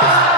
Bye.